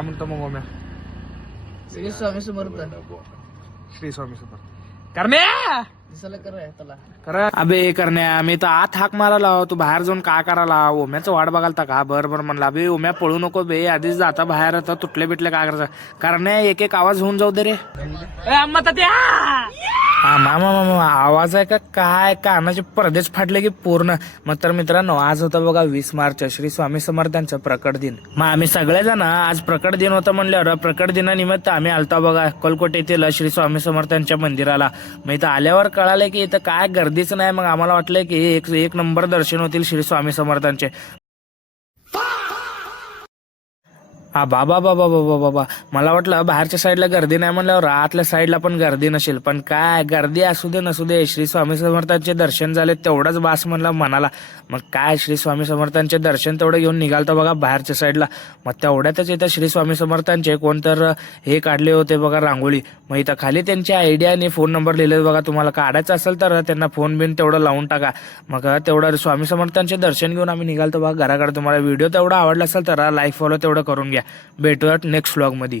काय म्हणतो मग ओम्या? श्री स्वामी समर्थ श्री स्वामी समर्थ. करण्या दिसायला त्याला खरं अबे करण्या, मी तर आत हाक मारायला तू बाहेर जाऊन काय करायला? ओम्याचं वाट बघालता का? बरं म्हणला बे ओम्या पळू नको बे, आधीच जाता बाहेर, आता तुटले बिटले काय करायचं? करण्या एक एक आवाज होऊन जाऊ दे रे. हा मामा मामा आवाज आहे का काय? कानाचे पडदेच फाटले की पूर्ण. मग तर मित्रांनो, आज होता बघा 20 मार्च, श्री स्वामी समर्थांचं प्रकट दिन. मग आम्ही सगळेजण आज प्रकट दिन होता म्हणल्यावर प्रकट दिनानिमित्त आम्ही आलता बघा अक्कलकोट येथील श्री स्वामी समर्थांच्या मंदिराला. मग इथं आल्यावर कळालं की इथं काय गर्दीच नाही. मग आम्हाला वाटलं की एक नंबर दर्शन होतील श्री स्वामी समर्थांचे. हा बाबा बाबा बाबा बाबा, मला वाटलं बाहेरच्या साईडला गर्दी नाही म्हणल्यावर आतल्या साईडला पण गर्दी नसेल. पण काय गर्दी असू दे नसू दे, श्री स्वामी समर्थांचे दर्शन झाले तेवढंच बास म्हणलं मनाला. मग काय श्री स्वामी समर्थांचे दर्शन तेवढं घेऊन निघालतो बघा बाहेरच्या साईडला. मग तेवढ्यातच इथं श्री स्वामी समर्थांचे कोणतर हे काढले होते बघा रांगोळी. मग इथं खाली त्यांची आयडिया आणि फोन नंबर लिहिले बघा. तुम्हाला काढायचं असेल तर त्यांना फोन बिन तेवढं लावून टाका. मग तेवढं स्वामी समर्थांचे दर्शन घेऊन आम्ही निघालतो बघा घराकडे. तुम्हाला व्हिडिओ तेवढा आवडला असेल तर लाईक फॉलो तेवढं करून घ्या. भेटूयात नेक्स्ट व्लॉग मध्ये.